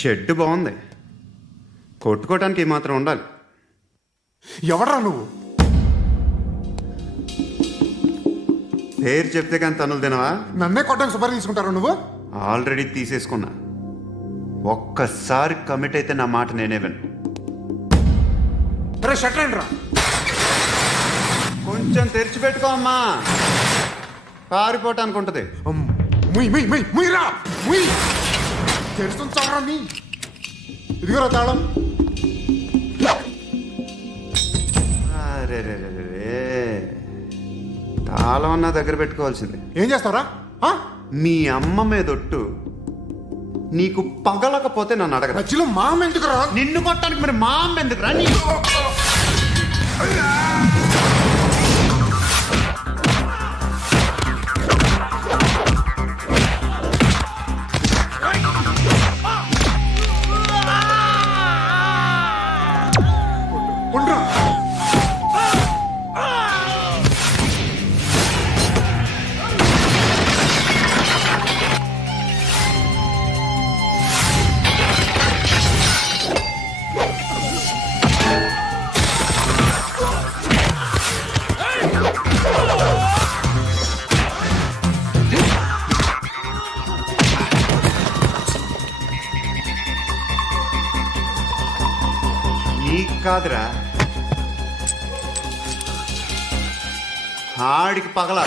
Shed బాగుంది, కొట్టుకోవటానికి మాత్రం ఉండాలి. ఎవడ్రా నువ్వు? పేరు చెప్తే కానీ తనులు తినవా? నన్నే కొట్టడానికి సుపారీ తీసుకుంటారా నువ్వు? ఆల్రెడీ తీసేసుకున్నా. ఒక్కసారి కమిట్ అయితే నా మాట నేనే విను. అరే షట్రండి రా. కొంచెం తెరిచిపెట్టుకో అమ్మా, పారిపోవటానికి ఉంటుంది. ముయ్యరా ముయ్. తెలుస్తుంది చావరా నీ. ఇదిగోరా తాళం. అరే తాళం అన్నా దగ్గర పెట్టుకోవాల్సింది. ఏం చేస్తారా? మీ అమ్మ మీదొట్టు, నీకు పగలకపోతే నన్ను అడగ. మధ్యలో మా అమ్మ ఎందుకు రా? నిన్ను కొట్టడానికి మరి మా అమ్మ ఎందుకు రా? నీకు కాదురా, ఆడికి పగల.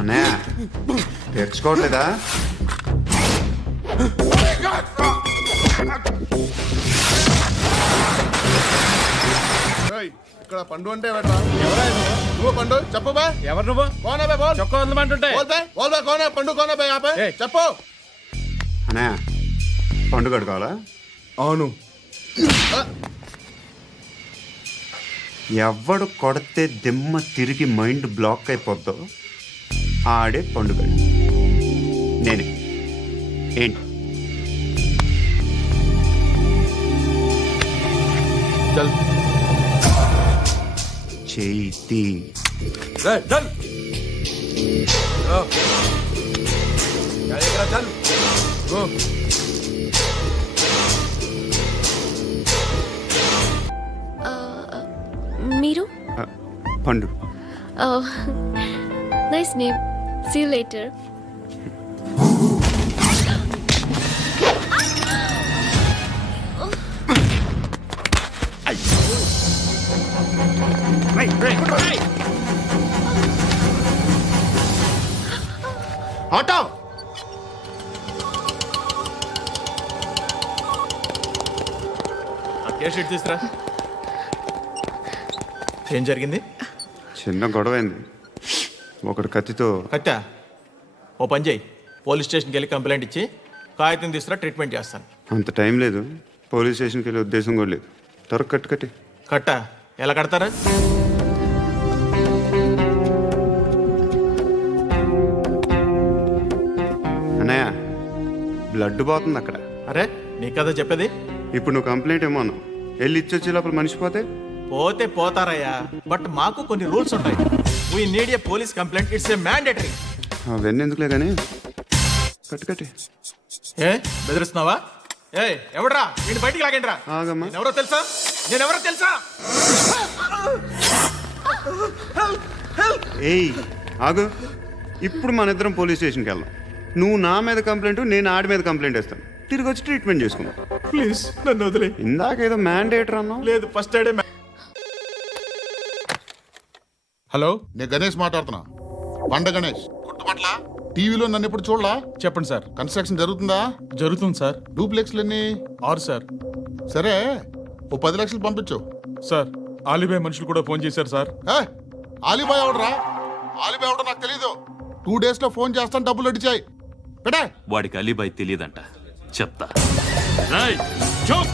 అన్నయ్య తెచ్చుకోవట్లేదా? ఇక్కడ పండు అంటే నువ్వు పండు చెప్పు బా. ఎవరు నువ్వు? కోనా బే బోల్. చొక్కా వదలమంటుంటే కోనా పండు కోనా బే ఆపే చెప్పు. అన్నయ్య పండుగ కావాలా? అవును. ఎవడు కొడితే దిమ్మ తిరిగి మైండ్ బ్లాక్ అయిపోద్దో ఆడే పండుగ. నేనే. ఏంటి? చల్ చేతి చల్ గో. మీరు? Pandu. Nice name. See you later. Auto sheet తీసురా. ఏం జరిగింది? చిన్న గొడవైంది. ఒకడు కత్తితో. కట్టా? ఓ పని చేయి, పోలీస్ స్టేషన్కి వెళ్ళి కంప్లైంట్ ఇచ్చి కాగితం తీసుకురా, ట్రీట్మెంట్ చేస్తాను. అంత టైం లేదు, పోలీస్ స్టేషన్కి వెళ్ళే ఉద్దేశం కూడా లేదు. త్వరగా కట్టి. కట్టా? ఎలా కడతారా? అన్నయ్య బ్లడ్ పోతుంది అక్కడ. అరే నీ కదా చెప్పేది. ఇప్పుడు నువ్వు కంప్లైంట్ ఏమో అన్నావు, వెళ్ళి ఇచ్చొచ్చే లోపల మనిషి పోతే పోతే పోతారయ్యా, బట్ మాకు కొన్ని రూల్స్ ఉంటాయి. We need a police complaint, it's a mandatory. అవన్నీ ఎందుకులే కానీ కట్టి. ఏ బెదిరిస్తున్నావా? ఏ ఎవడ్రా నేను బయటికి లాగండి రా. ఆగమ్మా. ఎవరో తెలుసా? నేనెవరో తెలుసా? ఏయ్ ఆగు, ఇప్పుడు మన ఇద్దరం పోలీస్ స్టేషన్కి వెళ్దాం. నువ్వు నా మీద కంప్లైంట్, నేను ఆడి మీద కంప్లైంట్ ఇస్తాను. తిరిగి వచ్చి ట్రీట్మెంట్ చేసుకుందాం. ప్లీజ్ నన్ను వదిలే. ఇందాకేదో మ్యాండేటర్ అన్నావు. లేదు, ఫస్ట్ ఎయిడే హలో, నేను గణేష్ మాట్లాడుతున్నా. బండ గణేష్ గుర్తుపట్ల టీవీలో నన్ను ఎప్పుడు చూడలా? చెప్పండి సార్. కన్స్ట్రక్షన్ జరుగుతుందా? జరుగుతుంది సార్. డూప్లెక్స్లు ఎన్ని? 6 సార్. సరే, ఓ 10 లక్షలు పంపించు. సార్, ఆలిబాయ్ మనుషులు కూడా ఫోన్ చేశారు సార్. ఆలిబాయ్ ఎవడరా? ఆలిబాయ్ ఎవడో నాకు తెలీదు. 2 days లో ఫోన్ చేస్తాను, డబ్బులు అడిచాయి పెడే. వాడికి అలీబాయ్ తెలియదంట, చెప్తా. రేయ్, చూప్.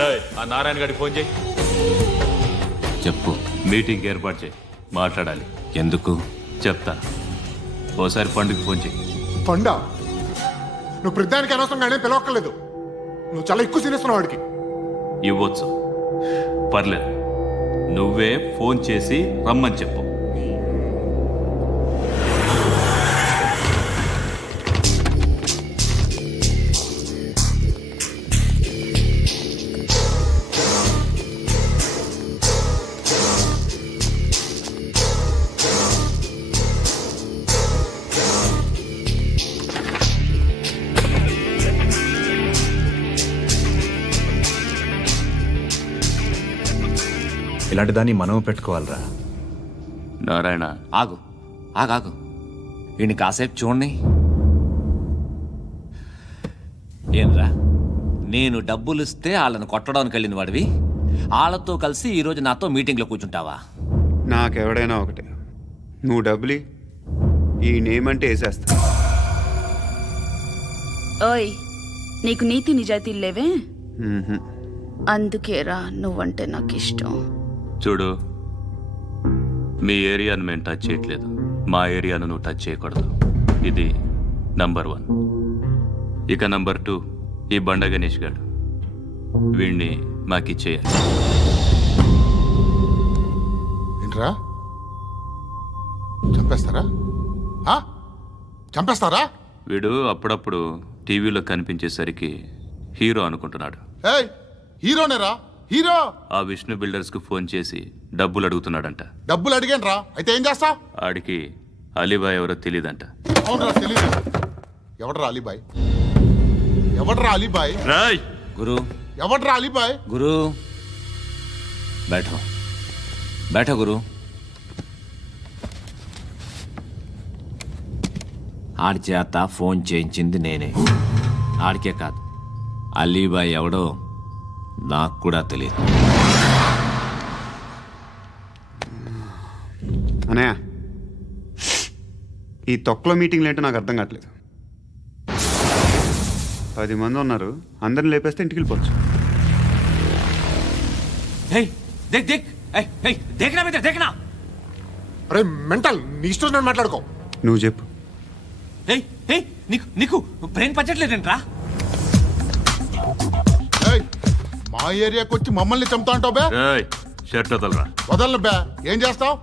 రేయ్, ఆ నారాయణ గారికి ఫోన్ చేయి. చెప్పు. మీటింగ్ ఏర్పాటు చేయి, మాట్లాడాలి. ఎందుకు చెప్తా. ఓసారి పండుగ ఫోన్ చేయి. పండా నువ్వు ప్రతిదానికి అనవసరంగానే పిలవక్కర్లేదు. నువ్వు చాలా ఎక్కువ తినేస్తున్నావు వాడికి. ఇవ్వచ్చు, పర్లేదు. నువ్వే ఫోన్ చేసి రమ్మని చెప్పు. ఇలాంటి దాన్ని మనం పెట్టుకోవాలరా. నారాయణ, ఆగు ఆగాగు, వీడిని కాసేపు చూడండి. ఏంరా, నేను డబ్బులు ఇస్తే వాళ్ళని కొట్టడానికి వెళ్ళిన వాడివి, వాళ్ళతో కలిసి ఈరోజు నాతో మీటింగ్లో కూర్చుంటావా? నాకెవడైనా ఒకటే, నువ్వు డబ్బులి, ఈ నేమ్ అంటే వేసేస్తా. ఓయ్, నీకు నీతి నిజాయితీలు లేవే? మ్మ్హ. అందుకేరా నువ్వంటే నాకు ఇష్టం. చూడు, మీ ఏరియాను మేము టచ్ చేయట్లేదు, మా ఏరియాను నువ్వు టచ్ చేయకూడదు. ఇది నంబర్ 1. ఇక నంబర్ 2, ఈ బండ గణేష్ గారు, వీణ్ణి మాకిచ్చేయాలి. ఏంట్రా, చంపేస్తారా? చంపేస్తారా? వీడు అప్పుడప్పుడు టీవీలో కనిపించేసరికి హీరో అనుకుంటున్నాడు. ఏయ్, హీరోనేరా, హీరో. ఆ విష్ణు బిల్డర్స్కు ఫోన్ చేసి డబ్బులు అడుగుతున్నాడంట. డబ్బులు అడిగాను రా, అయితే ఏం చేస్తా? ఆడికి అలీబాయ్ ఎవరో తెలీదంట. అవునరా, తెలీదు. ఎవడరా అలీబాయ్? ఎవడరా అలీబాయ్? రాయ్ గురు, ఎవడరా అలీబాయ్? గురు, బైఠో బైఠో గురు. ఆడి చేత ఫోన్ చేయించింది నేనే. ఆడికే కాదు, అలీబాయ్ ఎవడో నాకు కూడా తెలియదు. అనయ్య, ఈ తొక్కలో మీటింగ్లు ఏంటో నాకు అర్థం కావట్లేదు. 10 మంది ఉన్నారు, అందరిని లేపేస్తే ఇంటికి వెళ్ళిపోవచ్చు. దేక్ దేక్, దేకనా మీద దేకనా. అరే మెంటల్, నీ ఇష్టం నేను మాట్లాడుకో. నువ్వు చెప్పు. నీకు నీకు బ్రెయిన్ పచ్చట్లేదంట్రా. ఏయ్, మా ఏరియాకి వచ్చి మమ్మల్ని చంపుతా అంటావు బే? రాయ్, షర్ట్ వదలరా. వదలను బే. ఏం చేస్తావు?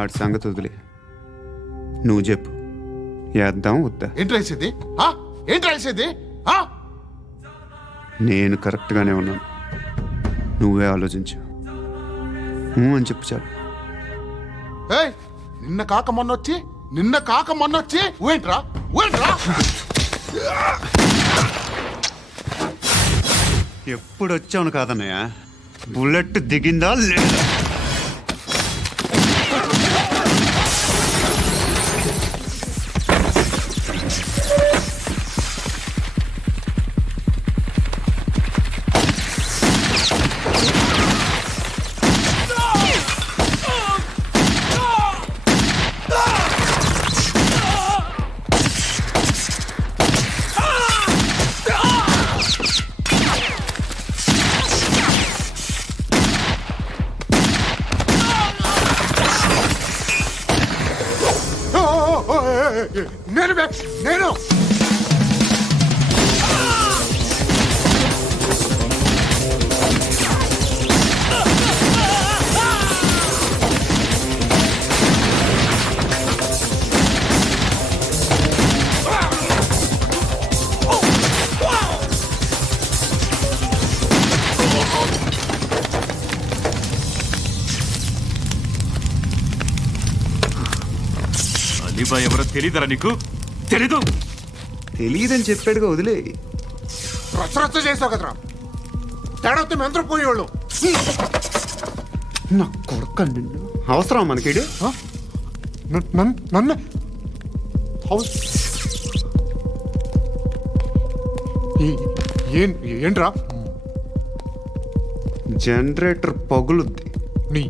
ఆడి సంగతి వదిలే, నువ్వు చెప్పు. వేద్దాం వద్దా? ఏంటి రాసేది? ఏంటి రాసేది? నేను కరెక్ట్గానే ఉన్నాను, నువ్వే ఆలోచించు. అని చెప్పు చాలు. ఏయ్, నిన్న కాక మొన్నొచ్చి ఊయంట్రా. ఎప్పుడు వచ్చావును కాదన్నయ్య, బుల్లెట్ దిగిందా లేదా? నేను నేను అలీబాయ్ ఎవరో తెలీదరా నీకు? తెలీదు? తెలియదని చెప్పాడుగా, వదిలే. రచ్చ చేసావు కదరా. తేడా వస్తే మెంతరం పోయేవాళ్ళు. నా కొడుకు నిన్ను అవసరం మనకిడు. నన్ను ఏంట్రా? జనరేటర్ పగులుద్ది. నీ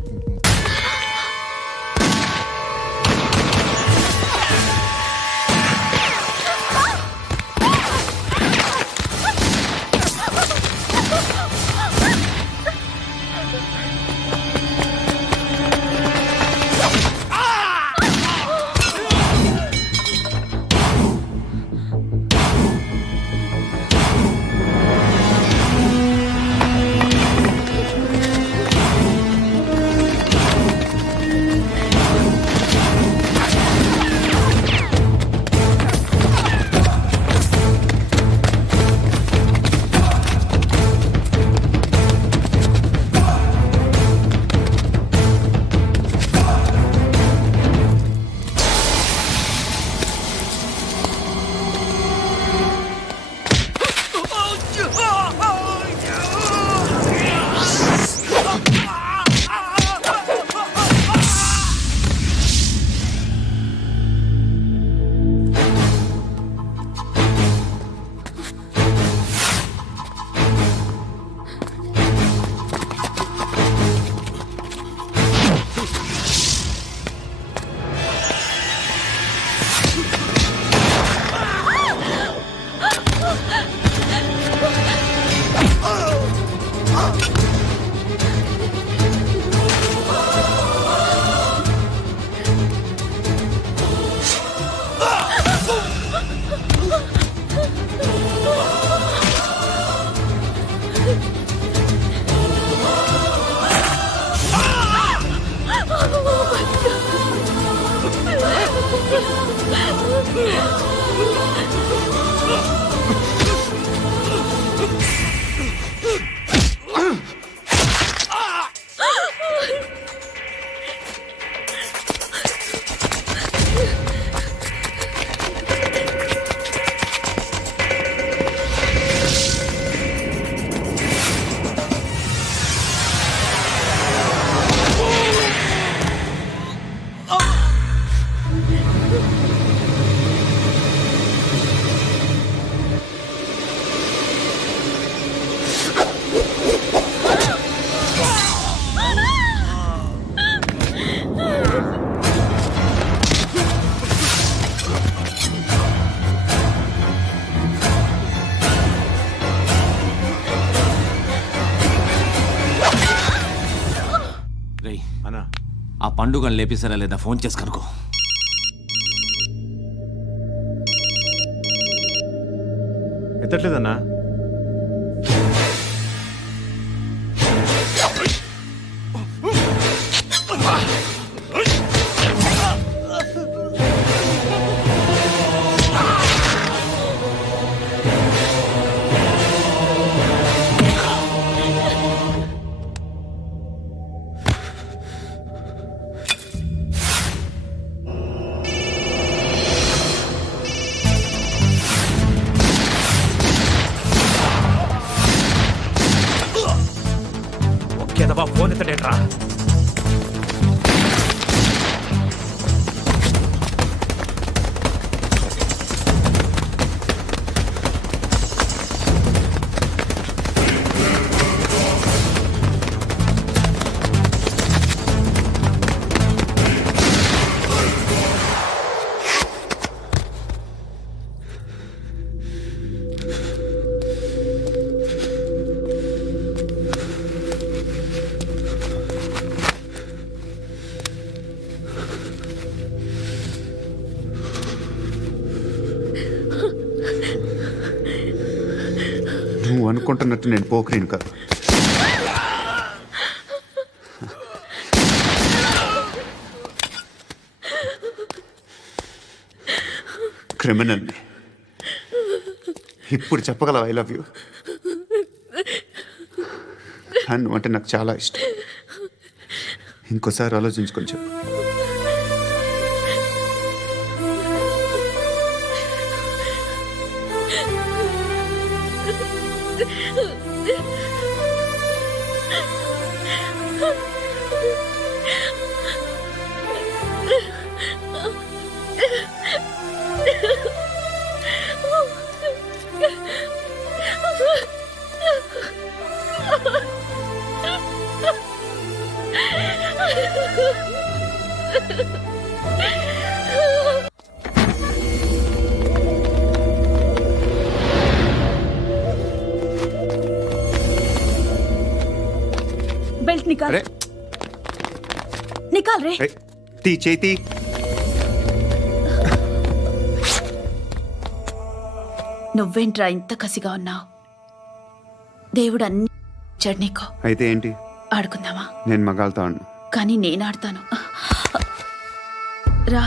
రేయ్, అన్నా ఆ పండుగను లేపేసారా లేదా ఫోన్ చేసి కనుకో. ఎత్తట్లేదన్నా. ఒకేదవా ఫోన్ ఎత్తడేట్రా? నువ్వు అనుకుంటున్నట్టు నేను పోకరీని కాదు. క్రిమినల్ని. ఇప్పుడు చెప్పగలవా ఐ లవ్ యూ? నువ్వు అంటే నాకు చాలా ఇష్టం. ఇంకోసారి ఆలోచించుకొని చెప్పు. బెల్ట్ నికాల్ అరే నికాల్ రే ఏయ్, తీ చేతి నువ్వేంట్రా ఇంత కసిగా ఉన్నావు? దేవుడు అన్ని ఇచ్చాడు నీకు. అయితే ఏంటి? ఆడుకుందామా? నేను మగాళ్ళతో అన్నా. కానీ నేను ఆడతాను. రా.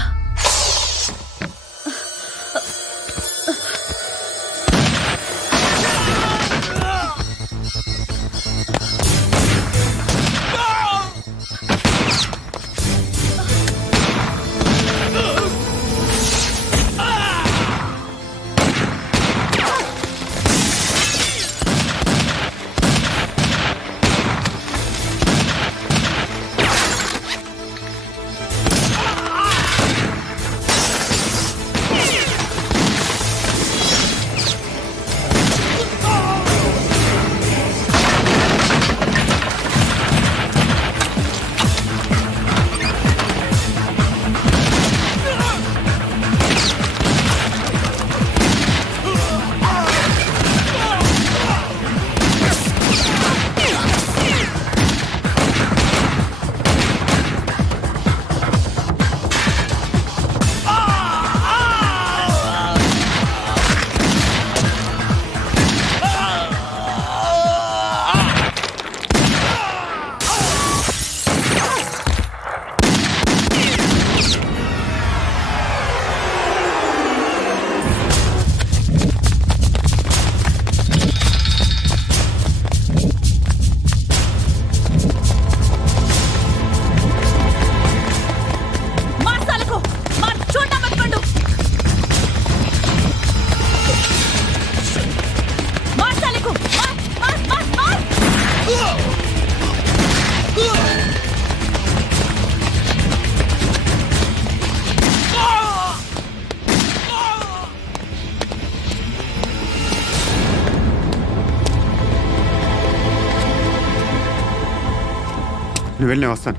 నువ్వు వెళ్ళి నేను వస్తాను.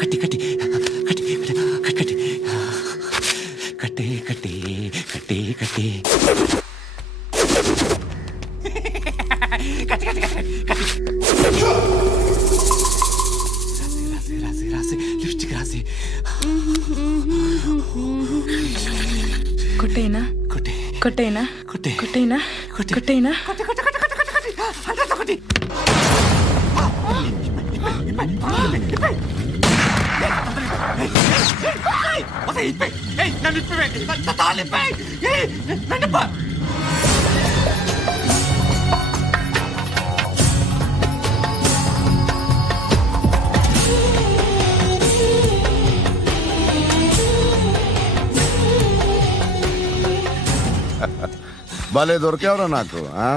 కట్టి కట్టి కట్టి కట్టి కట్టి కట్టి కట్టి కట్టి రాసి రాసి లిప్స్టిక్ రాసి కొట్టేనా? కొట్టి కొట్టేనా? కొట్టి కొట్టేనా? కొట్టి కొట్టేనా? కొట్టి కొట్టి కొట్టి కొట్టి కొట్టి కొట్టి కొట్టి భలే దొరికేవరా నాకు ఆ?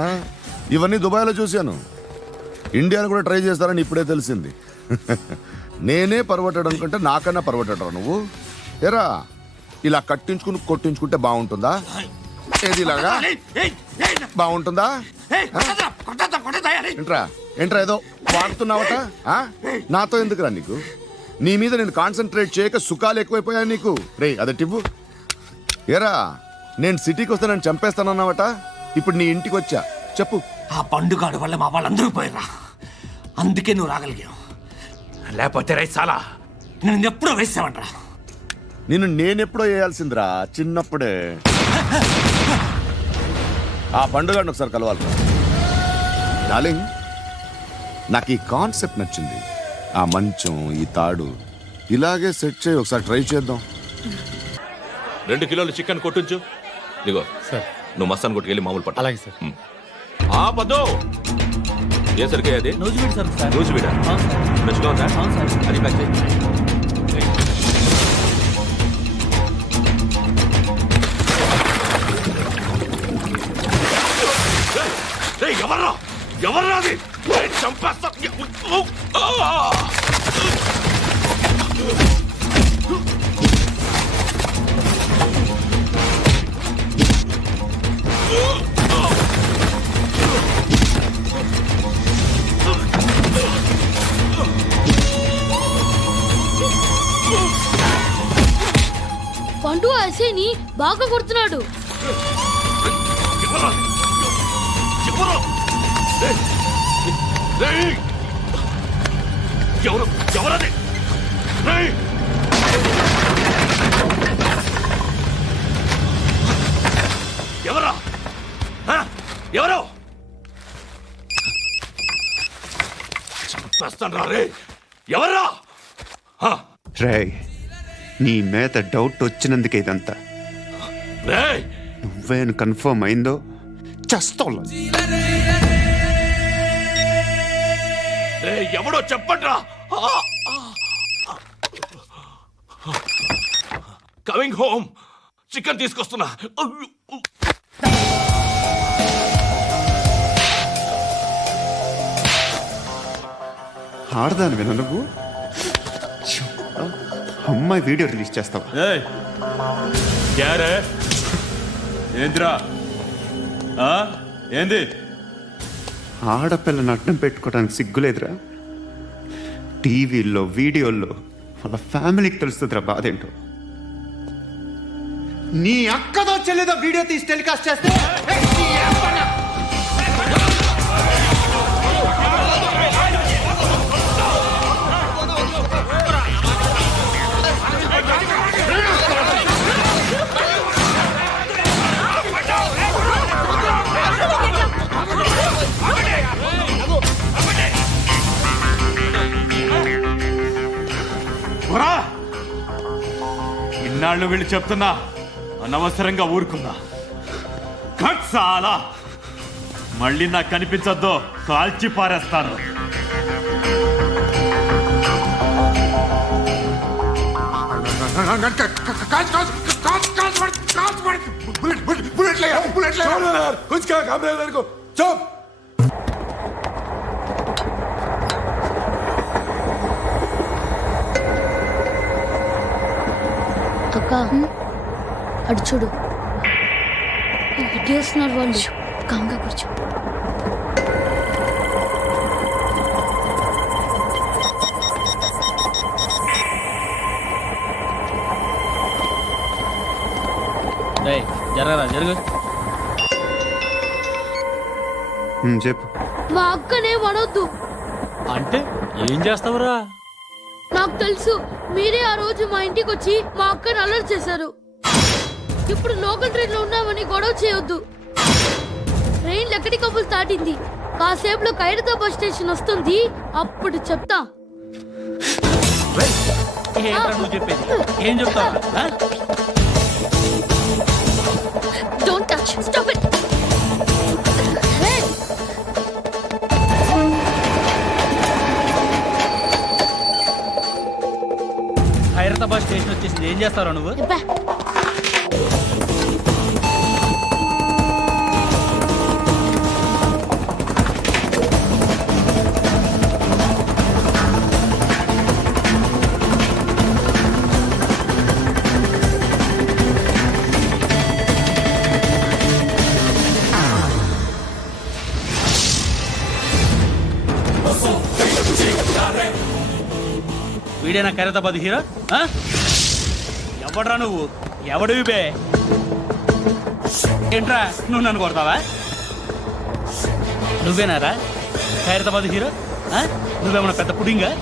ఇవన్నీ దుబాయ్లో చూశాను. ఇండియాలో కూడా ట్రై చేస్తారని ఇప్పుడే తెలిసింది. నేనే పర్వటాడు అనుకుంటే నాకన్నా పర్వటాడరా నువ్వు. ఎరా ఇలా కట్టించుకుని కొట్టించుకుంటే బాగుంటుందా? ఏది ఇలాగా బాగుంటుందా? ఏంట్రా ఏంట్రా ఏదో వాడుతున్నావట? ఆ? నాతో ఎందుకురా నీకు? నీ మీద నేను కాన్సన్ట్రేట్ చేయక సుఖాలు ఎక్కువైపోయా నీకు. రే అదటివ్వు. ఎరా నేను సిటీకి వస్తే నన్ను చంపేస్తానన్నావట. ఇప్పుడు నీ ఇంటికి వచ్చా. చెప్పు. ఆ పండుగాడు వల్ల మా వాళ్ళందరూ పోయిర్రా. అందుకే నువ్వు రాగలిగావు. లేకపోతే రైసాలా నేను ఎప్పుడో వేసావంట్రా. నిన్ను నేనెప్పుడో వేయాల్సిందిరా చిన్నప్పుడే. ఆ పండుగను ఒకసారి కలవాలి డార్లింగ్. నాకు ఈ కాన్సెప్ట్ నచ్చింది. ఆ మంచం ఈ తాడు ఇలాగే సెట్ చేయి. ఒకసారి ట్రై చేద్దాం. 2 కిలోలు చికెన్ కొట్టించు. ఇదిగో సార్ నువ్వు మస్తాన్ కొట్టుకెళ్ళి మామూలు పట్టు. అలాగే సార్. ఆ పదో ఏ సరికే అది నూజివీడు సార్. సార్ నూజివీడా అవును సార్. ఫ్రెష్గా ఉందా? అవును సార్. అది ప్యాక్ చేయి. ఎవర్రా ఎవర్రా అది? చంపేస్తా. అమ్మాయిని బాగా కొడుతున్నాడు. ఎవరది? ఎవరా? ఎవరు? చంపేస్తాను రా రే. ఎవర్రా? రే, నీ మీద డౌట్ వచ్చినందుకే ఇదంతా. రేయ్, నువ్వేను కన్ఫర్మ్ అయిందో చస్తావు. రేయ్, ఎవడో చెప్పండ్రా. Coming home. చికెన్ తీసుకొస్తున్నా. ఆడదాని విన నువ్వు అమ్మాయి వీడియో రిలీజ్ చేస్తావా? ఏంద్రా ఏంది? ఆడపిల్లని అడ్డం పెట్టుకోవడానికి సిగ్గులేదురా? టీవీల్లో వీడియోల్లో వాళ్ళ ఫ్యామిలీకి తెలుస్తుందిరా బాధ ఏంటో. నీ అక్కదో చెల్లిదో వీడియో తీసి టెలికాస్ట్ చేస్తే ఇన్నాళ్ళు వీళ్ళు చెప్తున్నా అనవసరంగా ఊరుకున్నా. చాలా మళ్ళీ నాకు కనిపించొద్దు, కాల్చి పారేస్తాను. అక్క అటు చూడు, ఇటు వస్తున్నారు వాళ్ళు. కాంగా కూర్చో. జరగరా జరుగు. చెప్పు. మా అక్కనే వడొద్దు. అంటే ఏం చేస్తావురా? నాకు తెలుసు, మీరే ఆ రోజు మా ఇంటికి వచ్చి మా అక్కని అలర్ట్ చేశారు. ఇప్పుడు లోకల్ ట్రైన్ లో ఉన్నామని గొడవ చేయొద్దు. ట్రైన్ ఎక్కడి కబుల్ దాటింది. కాసేపులో ఖైరతాబాద్ స్టేషన్ వస్తుంది, అప్పుడు చెప్తా. నువ్వు చెప్పేది ఏం చెప్తావు? Don't touch, stop it. Khairatabad station వచ్చేసింది, ఏం చేస్తారా నువ్వు? వీడేనా ఖైరతాబాద్ హీరో? ఎవడ్రా నువ్వు? ఎవడివి బే? ఏంట్రా నువ్వు నన్ను కొడతావా? నువ్వేనారా ఖైరతాబాద్ హీరో? నువ్వేమన్నా పెద్ద పుడింగా?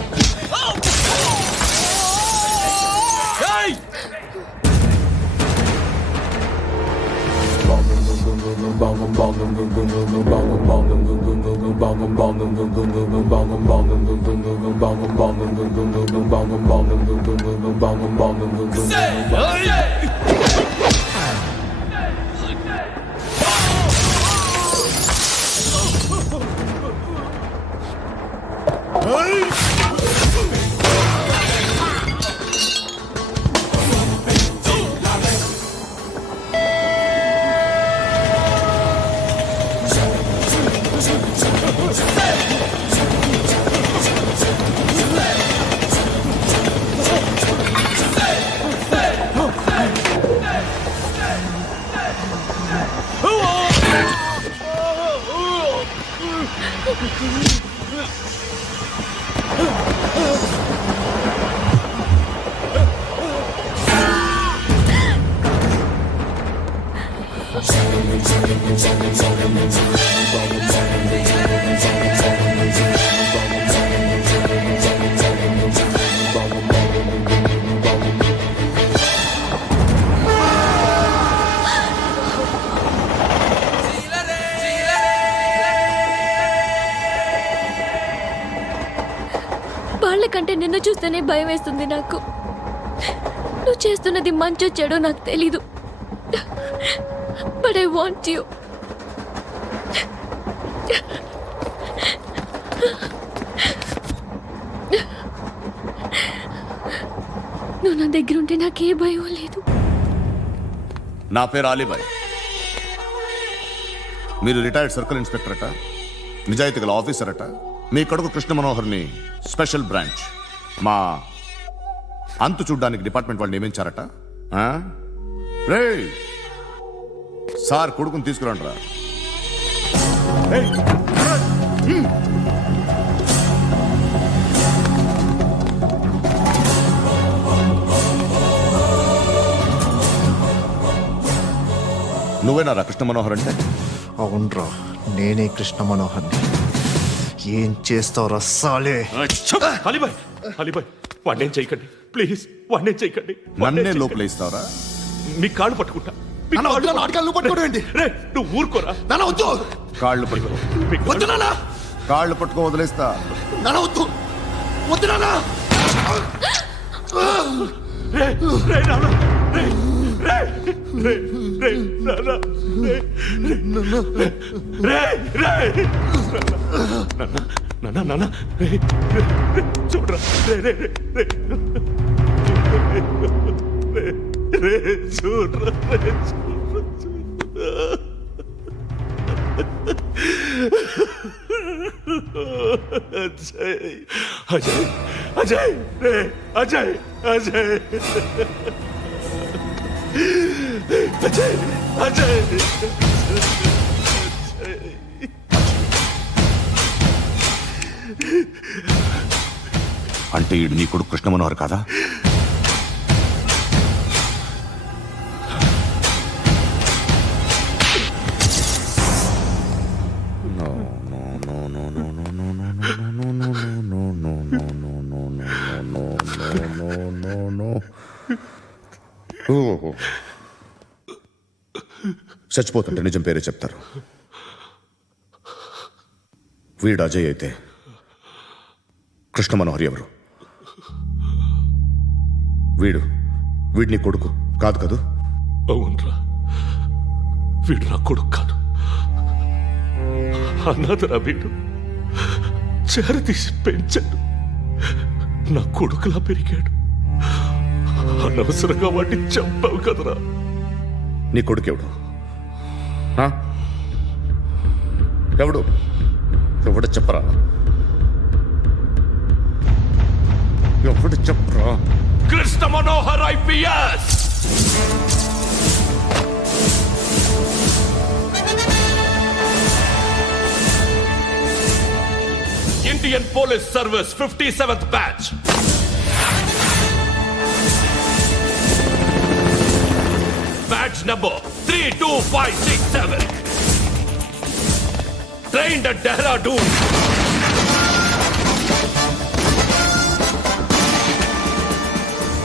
వాళ్ళకంటే నిన్ను చూస్తేనే భయం వేస్తుంది నాకు. నువ్వు చేస్తున్నది మంచో చెడో నాకు తెలీదు, బట్ ఐ వాంట్ యూ. నువ్వు నా దగ్గర ఉంటే నాకే భయం లేదు. నా పేరు అలీబాయ్. మీరు రిటైర్డ్ సర్కిల్ ఇన్స్పెక్టర్ అట, నిజాయితీ గల ఆఫీసర్ అట. మీ కొడుకు కృష్ణ మనోహర్ని స్పెషల్ బ్రాంచ్ మా అంతు చూడ్డానికి డిపార్ట్మెంట్ వాళ్ళు నియమించారట. ఆ? రేయ్ సార్ కొడుకుని తీసుకురండిరా. నువ్వేనారా కృష్ణ మనోహర్ అంటే? అవునరా, నేనే కృష్ణ మనోహర్ని. ఏం చేస్తావు రస్సాలే? అలీబాయ్ అలీబాయ్ వాడినేం చేయకండి ప్లీజ్, వాడినేం చేయకండి. నన్నే లోపల ఇస్తావరా? మీ కాళ్ళు పట్టుకుంటా. మీ నాన్న వద్దు, నాన్న ఆటగాళ్ళు పట్టుకోవడం ఏంటి? రే, నువ్వు ఊరుకోరా. నాన్న వద్దు, కాళ్ళు పట్టుకో. మీ వద్దు నాన్న, కాళ్ళు పట్టుకో వదిలేస్తా. నాన్న వద్దు, వద్దు నాన్న. రే, రే, నాన్న, రే, రే, రే, రే, నాన్న, రే, రే, రే, రే, నాన్న, నాన్న, రే, రే, రే, చూడరా, రే, రే, రే, రే, రే, రే, చూడరా, రే, చూడరా, చూడరా. అజయ్, అజయ్, అజయ్, రే, అజయ్, అజయ్, అజయ్, అజయ్. అంటే ఈడు నీ కొడుకు కృష్ణ మనోహర్ కాదా? చచ్చిపోతుంటే నిజం పేరే చెప్తారు. వీడు అజయ్ అయితే కృష్ణ మనోహర్ ఎవరు? వీడిని కొడుకు కాదు కదూ? అవునరా, వీడు నా కొడుకు కాదు, అన్నదరా. వీడు చేరతీసి పెంచాడు, నా కొడుకులా పెరిగాడు. అనవసరంగా వాడిని చంపావు కదరా. నీ కొడుకు ఎవడు? ఆ? ఎవడు ఎవడు చెప్పరా? ఎవడు చెప్పరా? Krishna Manohar IPS. Indian Police Service 57th batch. Badge number 32567. Trained at Dehradun.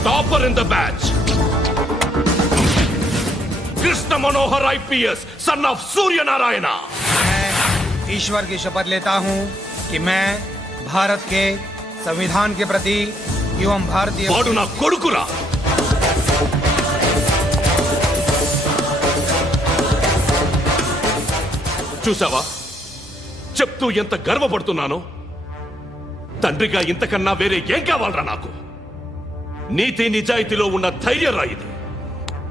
Topper in the batch. Krishna Manohar IPS, son of Surya Narayana. मैं ईश्वर की शपथ लेता हूं कि मैं भारत के संविधान के प्रति एवं भारतीय వాడు నా కొడుకురా. చూసావా, చెప్తూ ఎంత గర్వపడుతున్నానో. తండ్రిగా ఇంతకన్నా వేరే ఏం కావాలరా నాకు? నీతి నిజాయితీలో ఉన్న ధైర్యం రాయిది.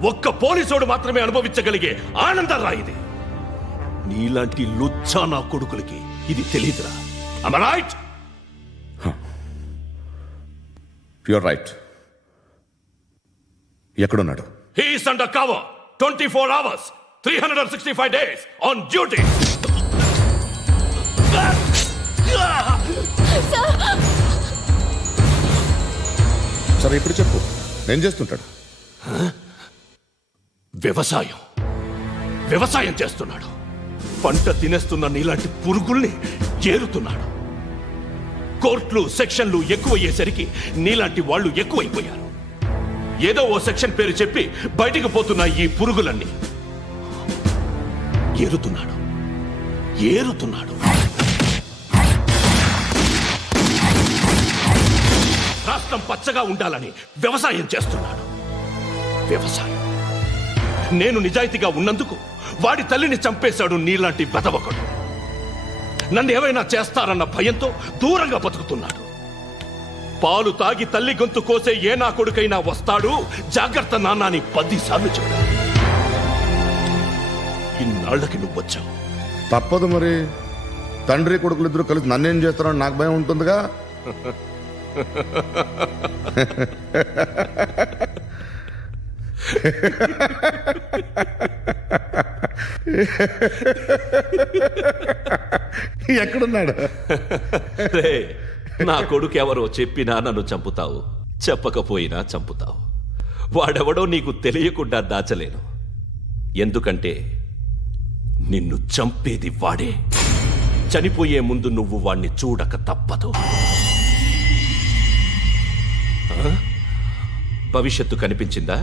ఒక్క పోలీసోడు మాత్రమే అనుభవించగలిగే ఆనందం రాయిది. నీలాంటి లుచ్చా నా కొడుకులకి ఇది తెలీదురా. Am I right? You're right. ఎక్కడున్నాడు? He is under cover 24 hours 365 days on duty. సరే ఇప్పుడు చెప్పు, ఏం చేస్తుంటాడు? వ్యవసాయం. వ్యవసాయం చేస్తున్నాడు. పంట తినేస్తున్న నీలాంటి పురుగుల్ని ఏరుతున్నాడు. కోర్టులు సెక్షన్లు ఎక్కువయ్యేసరికి నీలాంటి వాళ్ళు ఎక్కువైపోయారు. ఏదో ఓ సెక్షన్ పేరు చెప్పి బయటికి పోతున్న ఈ పురుగులన్నీ ఏరుతున్నాడు. రాష్ట్రం పచ్చగా ఉండాలని వ్యవసాయం చేస్తున్నాడు. వ్యవసాయం. నేను నిజాయితీగా ఉన్నందుకు వాడి తల్లిని చంపేశాడు నీలాంటి వెధవకుడు. నన్ను ఏమైనా చేస్తారన్న భయంతో దూరంగా బతుకుతున్నాడు. పాలు తాగి తల్లి గొంతు కోసే ఏ నా కొడుకైనా వస్తాడు, జాగ్రత్త నాన్న అని 10 సార్లు చెప్పాడు. ఇన్నాళ్ళకి నువ్వు వచ్చావు. తప్పదు మరి. తండ్రి కొడుకులు ఇద్దరు కలిసి నన్నేం చేస్తారని నాకు భయం ఉంటుందిగా. ఎక్కడున్నాడు? రే, నా కొడుకు ఎవరో చెప్పినా నన్ను చంపుతావు, చెప్పకపోయినా చంపుతావు. వాడెవడో నీకు తెలియకుండా దాచలేను. ఎందుకంటే నిన్ను చంపేది వాడే. చనిపోయే ముందు నువ్వు వాణ్ణి చూడక తప్పదు. భవిష్యత్తు కనిపించిందా?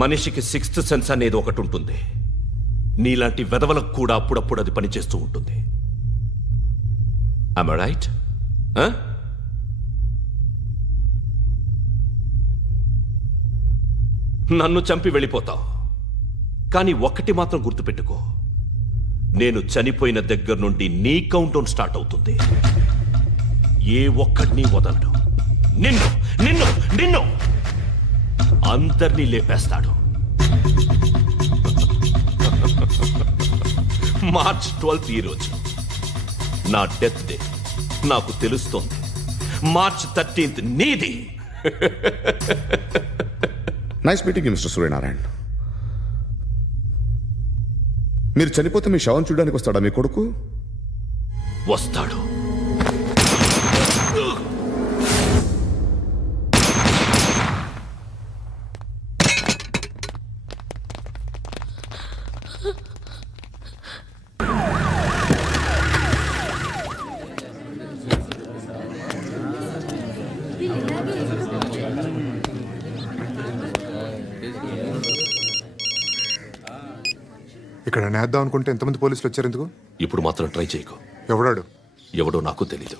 మనిషికి 6th సెన్స్ అనేది ఒకటి ఉంటుంది. నీలాంటి వెధవలకు కూడా అప్పుడప్పుడు అది పనిచేస్తూ ఉంటుంది. Am I right? నన్ను చంపి వెళ్ళిపోతావు. కానీ ఒక్కటి మాత్రం గుర్తుపెట్టుకో, నేను చనిపోయిన దగ్గర నుండి నీ కౌంట్ డౌన్ స్టార్ట్ అవుతుంది. ఏ ఒక్కడిని వదలడు. నిన్ను నిన్ను నిన్ను అందరినీ లేపేస్తాడు. మార్చ్ 12th ఈ రోజు నా డెత్ డే. నాకు తెలుస్తోంది. మార్చ్ 13th నీది. Nice meeting mister Suryanarayana. మీరు చనిపోతే మీ శవం చూడడానికి వస్తాడా మీ కొడుకు? వస్తాడు. ఇక్కడ నేద్దాం అనుకుంటే ఎంతమంది పోలీసులు వచ్చారు ఎందుకు? ఇప్పుడు మాత్రం ట్రై చేయకు. ఎవడాడు? ఎవడో నాకు తెలీదు.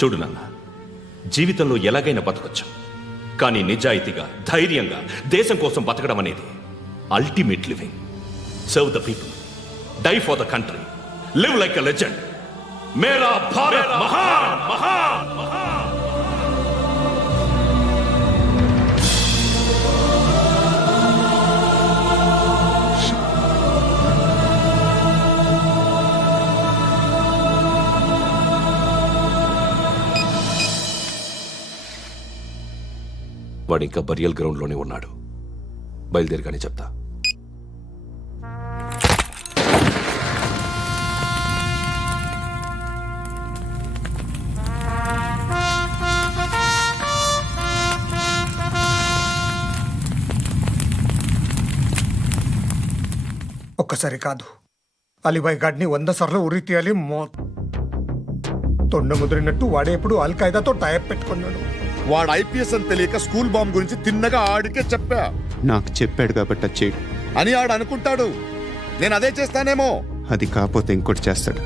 చూడు నాన్న, జీవితంలో ఎలాగైనా బతకొచ్చు. కానీ నిజాయితీగా, ధైర్యంగా దేశం కోసం బతకడం అనేది ultimate living. Serve the people, die for the country, live like a legend. మేరా భారత్ మహాన్ మహాన్ మహాన్. వాడు ఇంకా బరియల్ గ్రౌండ్లోనే ఉన్నాడు. బయలుదేరగానే చెప్తా. ఒక్కసారి కాదు, అలీబాయ్ గాడిని 100 సార్లు ఉరి తీయాలి. తొండ ముదిరినట్టు వాడే ఎప్పుడు అల్ ఖైదాతో టైప్ పెట్టుకున్నాడు. వాడు ఐపీఎస్ అని తెలియక స్కూల్ బాంబ్ గురించి తిన్నగా ఆడికే చెప్పా నాకు చెప్పాడు కాబట్టి అది చేయడు. అని ఆడు అనుకుంటాడు. నేను అదే చేస్తానేమో. అది కాకపోతే ఇంకోటి చేస్తాడు.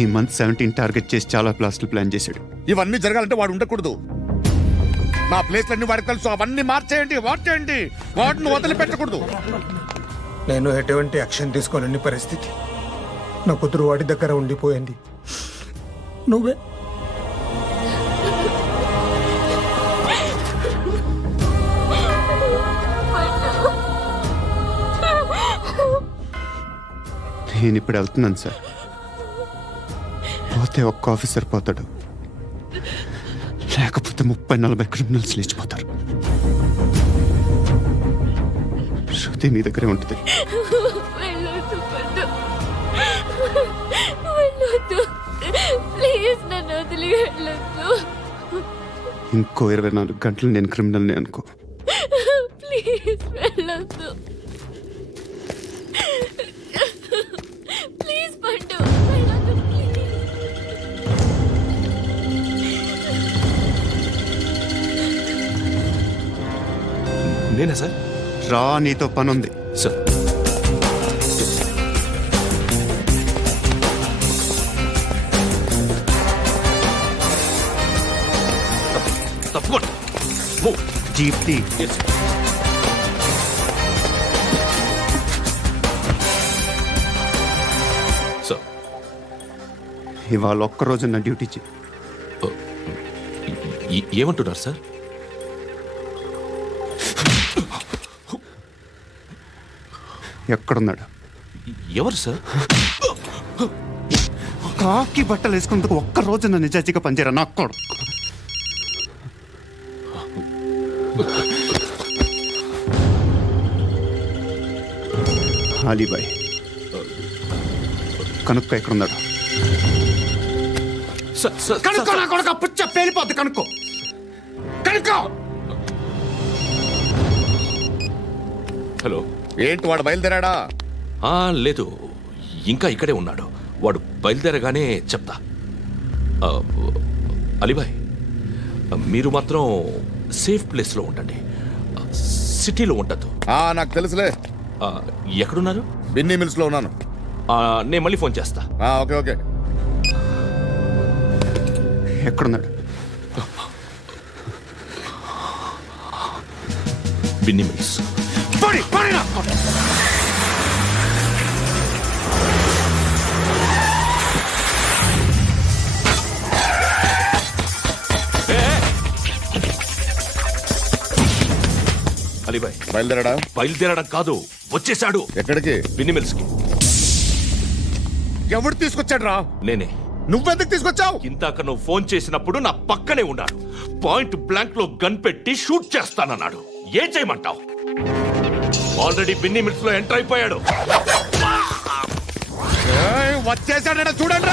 ఈ మంత్ 17 టార్గెట్ చేసి చాలా ప్లాస్టులు ప్లాన్ చేశాడు. ఇవన్నీ జరగాలంటే వాడు ఉండకూడదు. నా ప్లేస్లన్నీ వాడికి తెలుసు. అవన్నీ మార్చేయండి, వార్చేయండి. వాటిని వదిలిపెట్టకూడదు. నేను ఎటువంటి యాక్షన్ తీసుకోలేని పరిస్థితి. నా కూతురు వాడి దగ్గర ఉండిపోయింది. నువ్వే నేను ఇప్పుడు వెళ్తున్నాను సార్. పోతే ఒక్క ఆఫీసర్ పోతాడు, లేకపోతే 30-40 క్రిమినల్స్ లేచిపోతారు. శృతి మీ దగ్గరే ఉంటుంది. వెళ్ళొద్దు పండు, వెళ్ళొద్దు ప్లీజ్, నన్ను వదిలి వెళ్ళొద్దు. ఇంకో 24 గంటలు నేను క్రిమినల్ని అనుకో. ప్లీజ్ వెళ్ళొద్దు, ప్లీజ్ పండు వెళ్ళొద్దు ప్లీజ్. నేనా సార్? రా, నీతో పనుంది. సార్ తప్పకుండా జీప్తి సార్. ఇవాళ ఒక్కరోజు నా డ్యూటీ చేయి. ఏమంటున్నారు సార్? ఎక్కడున్నాడు? ఎవరు సార్? కాకి బట్టలు వేసుకున్నందుకు ఒక్కరోజు నా నిజాజీగా పనిచేయరా నా కొడుకు. అలీబాయ్ కనుక్కో ఎక్కడున్నాడు. కనుక్కో నా కొడుకు, పుచ్చ పేలిపోద్ది. కనుక్కో కనుక్కో. హలో, ఏంటి వాడు బయలుదేరాడా? లేదు, ఇంకా ఇక్కడే ఉన్నాడు. వాడు బయలుదేరగానే చెప్తా. అలీబాయ్, మీరు మాత్రం సేఫ్ ప్లేస్లో ఉండండి, సిటీలో ఉండద్దు. నాకు తెలుసులే. ఎక్కడున్నారు? బిన్నీ మిల్స్ లో ఉన్నాను. నేను మళ్ళీ ఫోన్ చేస్తా. Okay okay. ఎక్కడున్నాడు? బిన్నీ మిల్స్. అలీబాయ్ బయలుదేరాడా? బయలుదేరడం కాదు, వచ్చేసాడు. ఎక్కడికి? బిన్నీ మిల్స్ కి. ఎవడు తీసుకొచ్చాడు రా? నేనే. నువ్వెందుకు తీసుకొచ్చావు? ఇందాక నువ్వు ఫోన్ చేసినప్పుడు నా పక్కనే ఉన్నాడు. పాయింట్ బ్లాంక్ లో గన్ పెట్టి షూట్ చేస్తానన్నాడు. ఏం చేయమంటావు? ఆల్రెడీ బిన్నీ మిల్స్ లో ఎంటర్ అయిపోయాడు. వచ్చేసాడ చూడండి.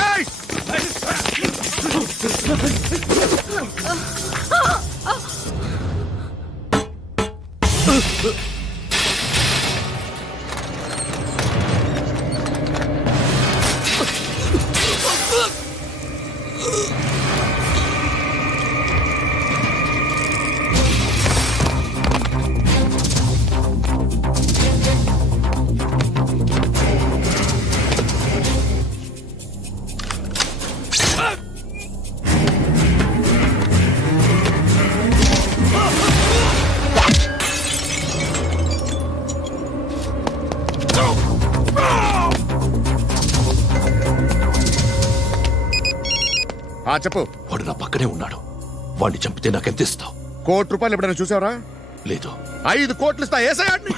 చెప్పు. వాడు నా పక్కనే ఉన్నాడు. వాడిని చంపితే నాకెంత ఇస్తావు? ₹1,00,00,000 ఎప్పుడైనా చూసావరా? లేదు. 5 కోట్లు ఇస్తా. ఏసయాడిని.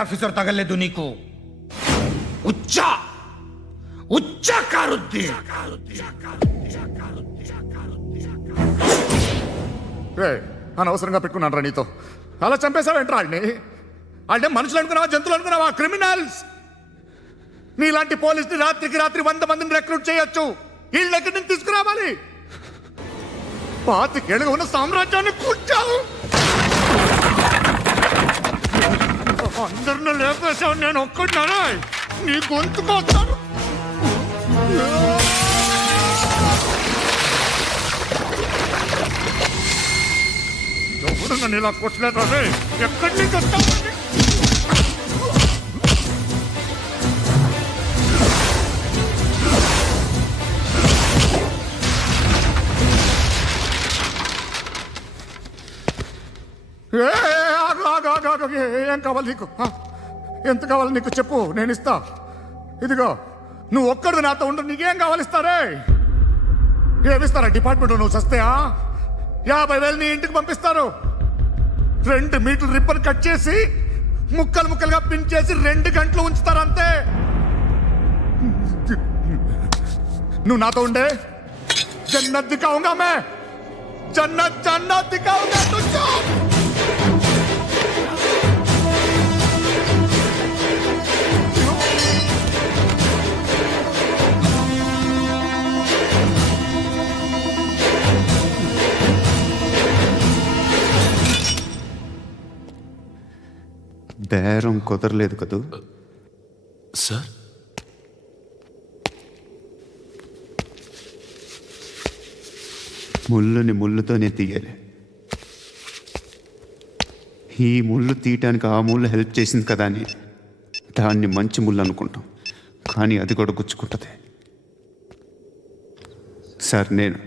ऑफिसर तगल्ले दुनी को उच्चा उच्चा कारुद्दी అనవసరంగా పెట్టుకున్నాను రా నీతో అలా చంపేశావేంట్రా వాళ్ళని అంటే మనుషులు అనుకున్నావా జంతువులు అనుకున్నావా క్రిమినల్స్ నీలాంటి పోలీసుని రాత్రికి రాత్రి 100 మందిని రిక్రూట్ చేయొచ్చు వీళ్ళు ఎక్కడి నుంచి తీసుకురావాలి పాతికేళ్ళగా ఉన్న సామ్రాజ్యాన్ని కూర్చావు అందరిని లేపేశావు నేను ఒక్కడినారా నీ గొంతుకొస్తాను ఎవరు నన్ను ఇలా కొట్టలేదు రే ఎక్కడి నుంచి వస్తావు ఏం కావాలి నీకు ఎంత కావాలి నీకు చెప్పు నేను ఇస్తా ఇదిగో నువ్వు ఒక్కడు నాతో ఉండు నీకేం కావాలి ఇస్తారే ఏమిస్తారా డిపార్ట్మెంట్ నువ్వు సస్తేయా 50,000 నీ ఇంటికి పంపిస్తారు 2 మీటర్లు రిబ్బన్ కట్ చేసి ముక్కలు ముక్కలుగా పిన్ చేసి 2 గంటలు ఉంచుతారు అంతే నువ్వు నాతో ఉండే జన్నత్ దిఖాऊंगा मैं జన్నత్ జన్నత్ దిఖాऊंगा तुझको బేరం కుదరలేదు కదూ సార్ ముళ్ళుని ముళ్ళుతోనే తీయాలి ఈ ముళ్ళు తీయటానికి ఆ ముళ్ళు హెల్ప్ చేసింది కదా అని దాన్ని మంచి ముళ్ళు అనుకుంటాం కానీ అది కూడా గుచ్చుకుంటుంది సార్ నేను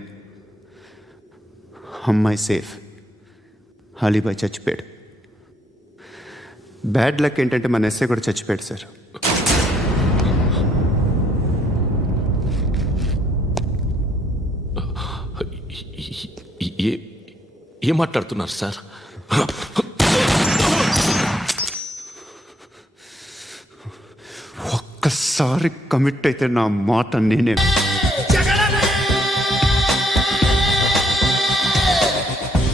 అమ్మాయి సేఫ్ అలీబాయ్ చచ్చిపోయాడు బ్యాడ్ లక్ ఏంటంటే మన ఎస్ఐ కూడా చచ్చిపోయాడు సార్ ఏం మాట్లాడుతున్నారు సార్ ఒక్కసారి కమిట్ అయితే నా మాట నేనే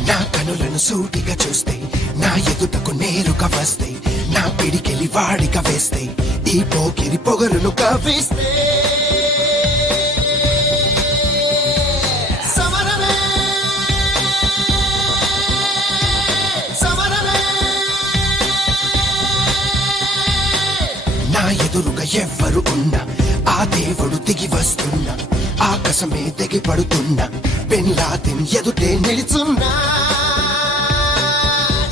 నా కనులను సూటిగా చూస్తే నా ఎదుటకు నేరుగా వస్తే నా పిడికెలి వాడిగా వేస్తే ఈ పోకిరి పొగరును కవిస్తే నా ఎదురుగా ఎవ్వరు ఉన్నా ఆ దేవుడు దిగి వస్తున్నా ఆకాశమే దిగి పడుతున్నా బిన్ లాదెన్ ఎదుటే నిలుచున్నా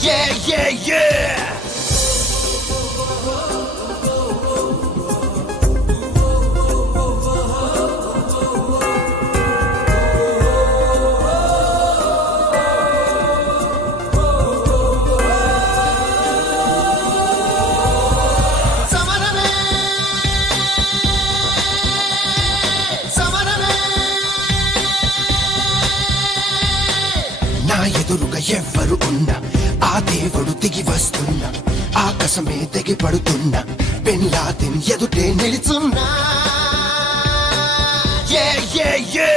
Yeah, yeah, yeah! నా ఎదురుగా ఎవ్వరు ఉన్నా ఆ దేవుడు దిగి వస్తున్నా ఆకాశమే దిగి పడుతున్నా బిన్ లాదెన్ ఎదుటే నిలుచున్నా Yeah, yeah, yeah!